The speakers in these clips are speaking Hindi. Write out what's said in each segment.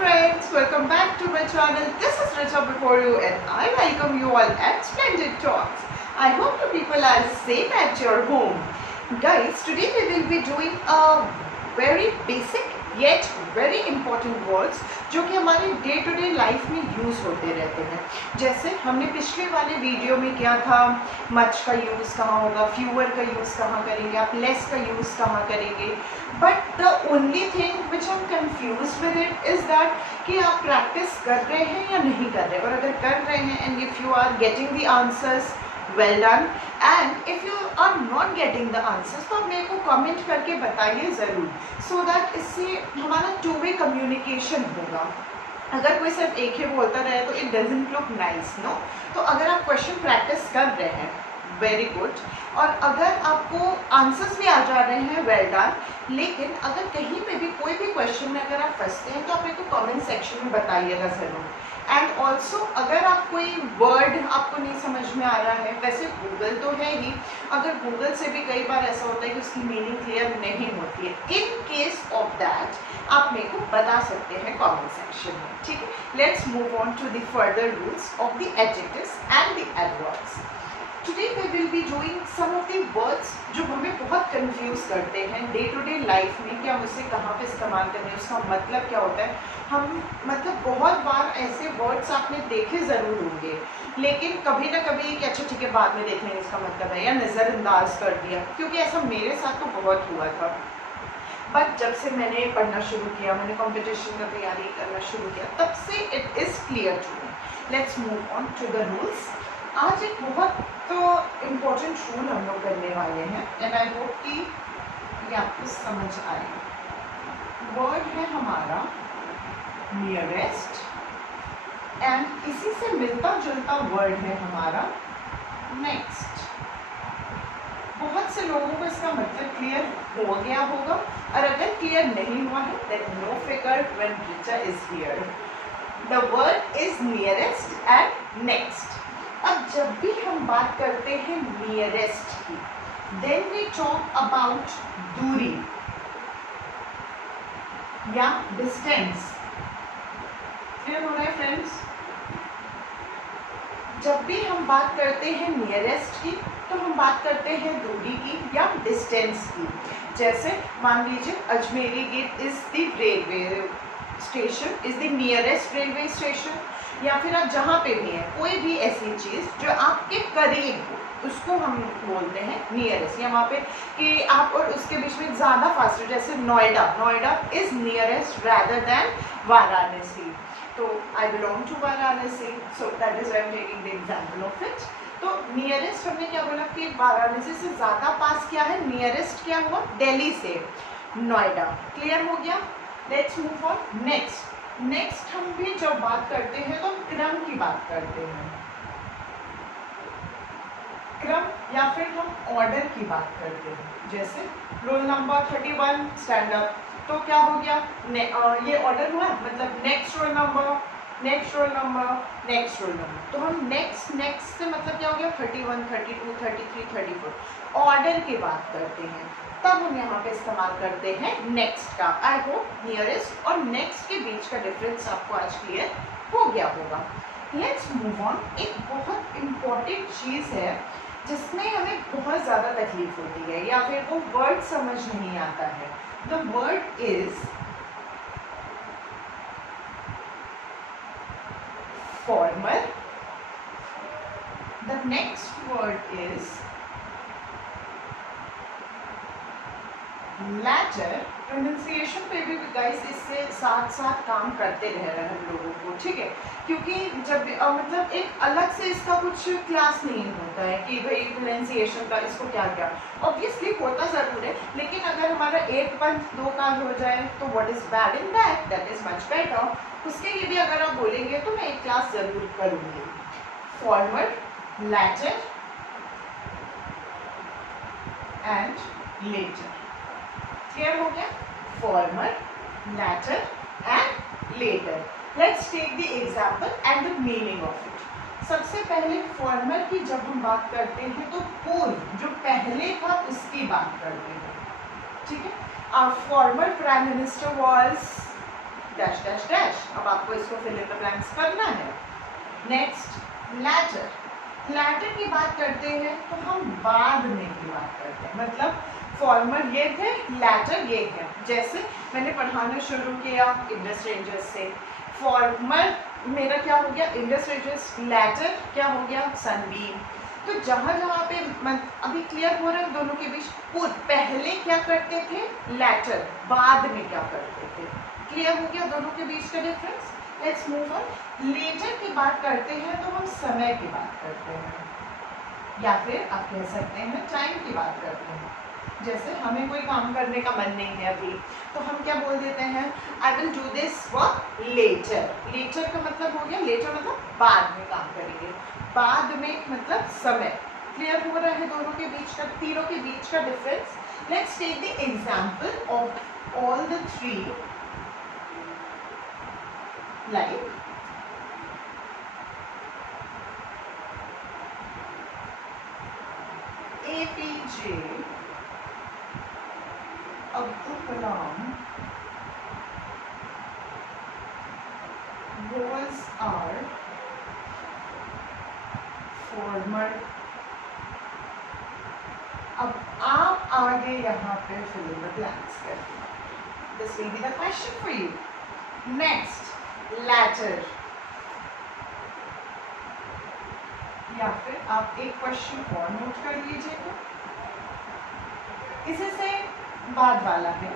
friends, welcome back to my channel. This is Richa before you and I welcome you all at Splendid Talks. I hope you people are safe at your home. Guys, today we will be doing a very basic yet very important words जो कि हमारे डे टू डे लाइफ में यूज़ होते रहते हैं। जैसे हमने पिछले वाले वीडियो में किया था, मच का यूज़ कहाँ होगा, फ्यूअर का यूज़ कहाँ करेंगे, आप लेस का यूज़ कहाँ करेंगे। But the only thing which I am confuse with it is that कि आप प्रैक्टिस कर रहे हैं या नहीं कर रहे, और अगर कर रहे हैं and if you are getting the answers well done, and if you are not getting the answers तो आप मेरे को कमेंट करके बताइए ज़रूर, सो दैट इससे हमारा टू वे कम्युनिकेशन होगा। अगर कोई सिर्फ एक ही बोलता रहे तो it doesn't look nice, no. तो अगर आप क्वेश्चन प्रैक्टिस कर रहे हैं, वेरी गुड, और अगर आपको आंसर्स भी आ जा रहे हैं, वेल डन। लेकिन अगर कहीं पे भी कोई भी क्वेश्चन में अगर आप फंसते हैं तो आप मेरे को कमेंट सेक्शन में बताइएगा ज़रूर। एंड ऑल्सो अगर आप कोई वर्ड आपको नहीं समझ में आ रहा है, वैसे गूगल तो है ही, अगर गूगल से भी कई बार ऐसा होता है कि उसकी मीनिंग क्लियर नहीं होती है, इन केस ऑफ दैट आप मेरे को बता सकते हैं कमेंट सेक्शन में, ठीक है। Let's move on to the further rules of the adjectives and the adverbs. Today we will be doing some of the words जो हमें बहुत कंफ्यूज करते हैं डे टू डे लाइफ में कि हम उसे कहाँ पे इस्तेमाल करें, उसका मतलब क्या होता है। हम मतलब बहुत बार ऐसे वर्ड्स आपने देखे ज़रूर होंगे, लेकिन कभी ना कभी कि अच्छा ठीक है बाद में देख लेंगे इसका मतलब है, या नज़रअंदाज कर दिया, क्योंकि ऐसा मेरे साथ तो बहुत हुआ था। बट जब से मैंने पढ़ना शुरू किया, मैंने कंपटीशन का तैयारी करना शुरू किया, तब से it is clear to me. Let's move on to the rules. आज एक बहुत इम्पोर्टेंट रूल हम लोग करने वाले हैं एंड आई होप कि ये आपको समझ आए। वर्ड है हमारा नियरेस्ट, एंड इसी से मिलता जुलता वर्ड है हमारा नेक्स्ट। बहुत से लोगों को इसका मतलब क्लियर हो गया होगा, और अगर क्लियर नहीं हुआ है देन नो फिकर when Richa is here. The word is nearest and next. अब जब भी हम बात करते हैं नियरेस्ट की, देन वी टॉक अबाउट दूरी या डिस्टेंस। क्लियर हो रहा है फ्रेंड्स? जब भी हम बात करते हैं नियरेस्ट की तो हम बात करते हैं दूरी की या डिस्टेंस की। जैसे मान लीजिए Ajmeri gate is the railway station, is the nearest railway station, या फिर आप जहाँ पे भी हैं कोई भी ऐसी चीज़ जो आपके करीब हो उसको हम बोलते हैं नियरेस्ट। या वहाँ पे कि आप और उसके बीच में ज़्यादा फास्ट, जैसे Noida, Noida is nearest rather than Varanasi. तो I belong to Varanasi, so that is I am taking the example of it. तो नियरेस्ट हमने क्या बोला कि वाराणसी से ज़्यादा पास क्या है, नियरेस्ट क्या हुआ, दिल्ली से नोएडा। क्लियर हो गया? Let's move on next. Next हम भी जब बात करते हैं तो क्रम की बात करते हैं, क्रम, या फिर हम ऑर्डर की बात करते हैं। जैसे रोल नंबर 31 स्टैंड अप, तो क्या हो गया, ये ऑर्डर हुआ, मतलब next roll number, next roll number, next roll number. तो हम नेक्स्ट नेक्स्ट से मतलब क्या हो गया, 31, 32, 33, 34 ऑर्डर की बात करते हैं, तब हम यहाँ पे इस्तेमाल करते हैं नेक्स्ट का। आई होप नियरेस्ट और नेक्स्ट के बीच का डिफरेंस आपको आज क्लियर हो गया होगा। Let's move on. एक बहुत इम्पॉर्टेंट चीज़ है जिसमें हमें बहुत ज़्यादा तकलीफ होती है या फिर वो वर्ड समझ नहीं आता है। The word is formal. The next word is latter. Pronunciation पे भी गाइस इससे साथ साथ काम करते रह रहे हैं हम लोगों को, ठीक है, क्योंकि जब मतलब एक अलग से इसका कुछ क्लास नहीं होता है कि भाई प्रोनाउंसिएशन का इसको क्या क्या, ऑब्वियसली होता ज़रूर है, लेकिन अगर हमारा एक पंथ दो काज हो जाए तो what is bad in that, that is much better. उसके लिए भी अगर आप बोलेंगे तो मैं एक क्लास ज़रूर करूँगी। Formal, latter and later. Clear हो गया? Formal, latter and later. Let's take the example and the meaning of it. सबसे पहले फॉर्मल की जब हम बात करते हैं तो पूर्व जो पहले था उसकी बात करते हैं, ठीक है। Our former prime minister was dash dash dash. अब आपको इसको फिल इन द ब्लैंक्स करना है। Next letter. लैटर की बात करते हैं तो हम बाद में की बात करते हैं, मतलब फॉर्मल ये थे, लैटर ये है। जैसे मैंने पढ़ाना शुरू किया इंडस रेंजर्स से, फॉर्मल मेरा क्या हो गया इंडस रेंजर्स, लैटर क्या हो गया सनबीम। तो जहाँ जहाँ पे अभी क्लियर हो रहा है दोनों के बीच, पहले क्या करते थे लैटर, बाद में क्या करते थे, क्लियर हो गया दोनों के बीच का difference. Let's move on. Later की बात करते हैं तो हम समय की बात करते हैं, या फिर आप कह सकते हैं टाइम की बात करते हैं। जैसे हमें कोई काम करने का मन नहीं है अभी, तो हम क्या बोल देते हैं, I will do this work later. Later का मतलब हो गया, लेटर मतलब बाद में काम करेंगे, बाद में मतलब समय। क्लियर हो रहा है दोनों के बीच का, तीनों के बीच का difference. Let's take the example of all the three, like APJ Abdul Kalam was our former। अब आप आगे यहाँ पे fill in the blanks करिए। This will be the question for you. Next, latter। या फिर आप एक क्वेश्चन और नोट कर लीजिएगा, इसी से बाद वाला है।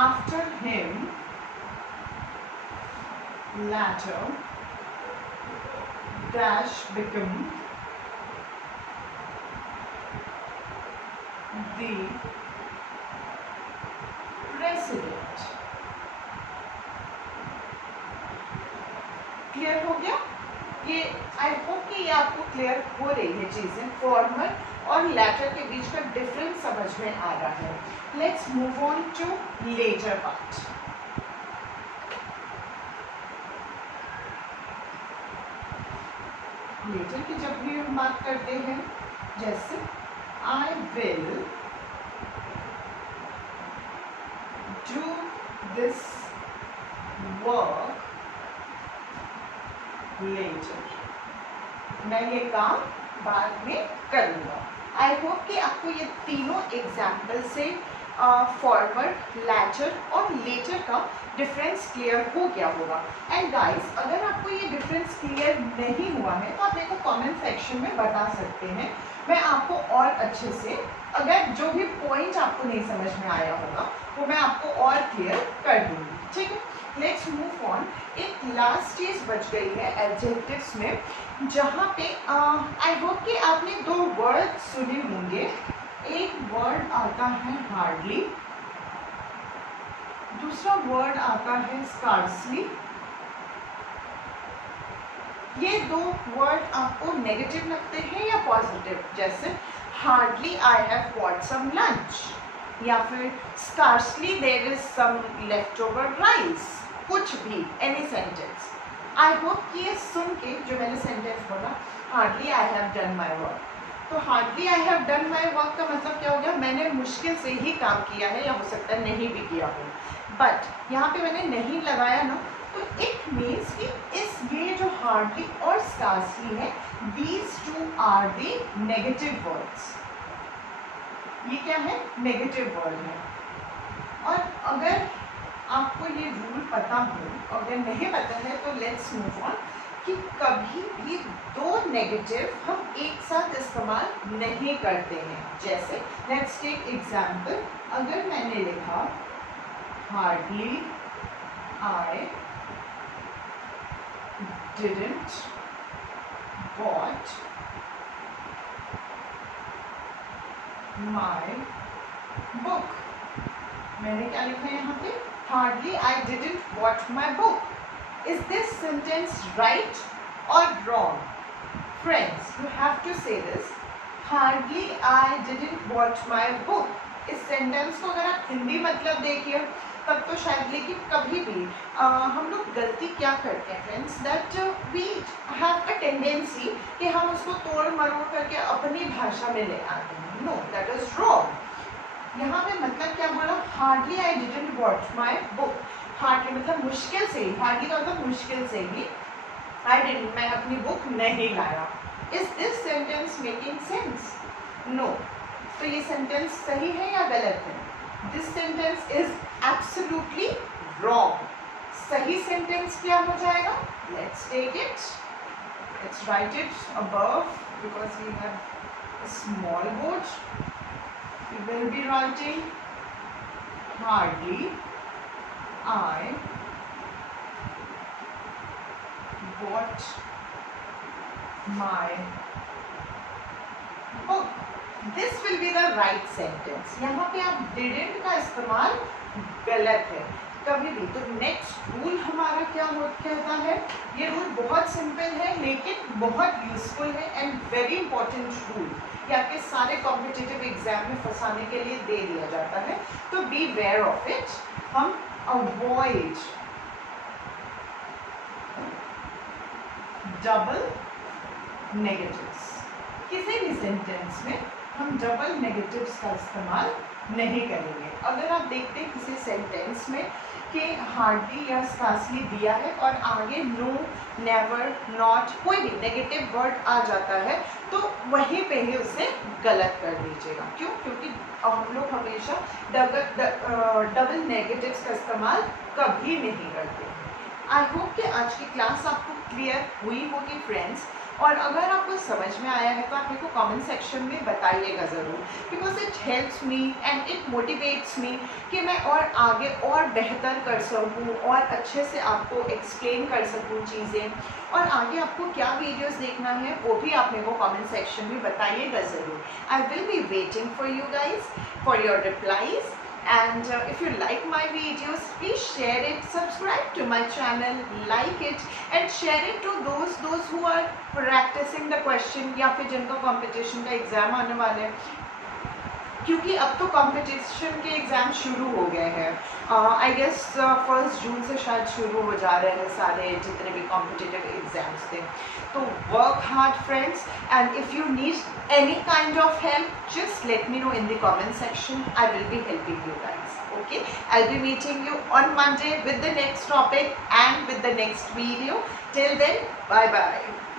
After him, latter dash become the president। Clear हो गया ये? आई होप कि ये आपको क्लियर हो रही है चीजें, फॉर्मल और लैटर के बीच का डिफरेंस समझ में आ रहा है। Let's move on to later part. Later की जब भी हम बात करते हैं, जैसे I will do this work later, मैं ये काम बाद में करूँगा। आई होप कि आपको ये तीनों एग्जाम्पल से फॉरवर्ड, लैटर और लेटर का डिफरेंस क्लियर हो गया होगा। एंड गाइस, अगर आपको ये डिफरेंस क्लियर नहीं हुआ है तो आप मेरे को कमेंट सेक्शन में बता सकते हैं, मैं आपको और अच्छे से, अगर जो भी पॉइंट आपको नहीं समझ में आया होगा वो मैं आपको और क्लियर कर दूँगी, ठीक है। Let's move on. एक लास्ट चीज बच गई है एडजेक्टिव्स में, जहाँ पे आई होप कि आपने दो वर्ड सुने होंगे। एक वर्ड आता है हार्डली, दूसरा वर्ड आता है स्कार्सली। ये दो वर्ड आपको नेगेटिव लगते हैं या पॉजिटिव? जैसे hardly I have bought some lunch, या फिर scarcely there is some left over rice, कुछ भी, एनी सेंटेंस। आई होप कि ये सुन के जो मैंने सेंटेंस बोला, hardly I have done my work, तो hardly I have done my work का मतलब क्या हो गया, मैंने मुश्किल से ही काम किया है, या हो सकता है नहीं भी किया हो। बट यहाँ पे मैंने नहीं लगाया ना, तो इट मीन्स कि इस ये जो हार्डली और स्कार्सली है, these two are the negative words. ये क्या है? नेगेटिव वर्ड है। और अगर आपको ये रूल पता हो, अगर नहीं पता है तो लेट्स मूव ऑन, कि कभी भी दो नेगेटिव हम एक साथ इस्तेमाल नहीं करते हैं। जैसे लेट्स टेक एग्जाम्पल, अगर मैंने लिखा hardly I didn't bought my book, मैंने क्या लिखा है यहाँ पे, hardly I didn't bought my book. Is this sentence right or wrong? Friends, you have to say this. Hardly I didn't bought my book. इस सेंटेंस को अगर आप हिंदी मतलब देखिए तब तो शायद, लेकिन कभी भी हम लोग गलती क्या करते हैं friends, that we have a tendency कि हम उसको तोड़ मरोड़ करके अपनी भाषा में ले आते हैं। No, that is wrong. यहाँ पे मतलब क्या बोला, hardly I didn't bought my book. Hardly मतलब मुश्किल से ही, हार्डली का मतलब मुश्किल से ही, आई डिडंट, मैं अपनी बुक नहीं लाया। Is this sentence making sense? No. तो ये सेंटेंस सही है या गलत है? This sentence is absolutely wrong. सही सेंटेंस क्या हो जाएगा? Let's take it, let's write it above because we have a small board. We will be writing hardly I bought my book. This will be the right sentence. यहाँ पे आप didn't का इस्तेमाल गलत है कभी भी। तो नेक्स्ट रूल हमारा क्या कहता है? ये रूल बहुत सिंपल है लेकिन बहुत यूजफुल है एंड वेरी इंपॉर्टेंट रूल। ये आपके सारे कॉम्पिटिटिव एग्जाम में फंसाने के लिए दे दिया जाता है, तो बी वेयर ऑफ इट। हम अवॉइड डबल नेगेटिव्स। किसी भी सेंटेंस में हम डबल नेगेटिव्स का इस्तेमाल नहीं करेंगे। अगर आप देखते हैं किसी सेंटेंस में कि हार्डली या स्कार्सली दिया है और आगे नो, नेवर, नॉट कोई भी नेगेटिव वर्ड आ जाता है तो वहीं पे ही उसे गलत कर दीजिएगा। क्यों? क्योंकि हम लोग हमेशा डबल नेगेटिव्स का इस्तेमाल कभी नहीं करते। आई होप कि आज की क्लास आपको क्लियर हुई होगी फ्रेंड्स, और अगर आपको समझ में आया है तो आप मेरे को कमेंट सेक्शन में बताइएगा ज़रूर, because it helps me and it motivates me कि मैं और आगे और बेहतर कर सकूँ और अच्छे से आपको एक्सप्लेन कर सकूँ चीज़ें, और आगे आपको क्या वीडियोस देखना है वो भी आप मेरे को कमेंट सेक्शन में बताइएगा ज़रूर। I will be waiting for you guys for your replies, and if you like my videos, please share it, subscribe to my channel, like it and share it to those who are practicing the question या फिर जिनका competition का एग्ज़ाम आने वाले हैं, क्योंकि अब तो कंपटीशन के एग्ज़ाम शुरू हो गए हैं। आई गेस 1 जून से शायद शुरू हो जा रहे हैं सारे जितने भी कॉम्पिटिटिव एग्ज़ाम्स थे। तो work hard friends, and if you need any kind of help just let me know in the comment section. I will be helping you guys. Okay, I'll be meeting you on Monday with the next topic and with the next video. Till then, bye bye.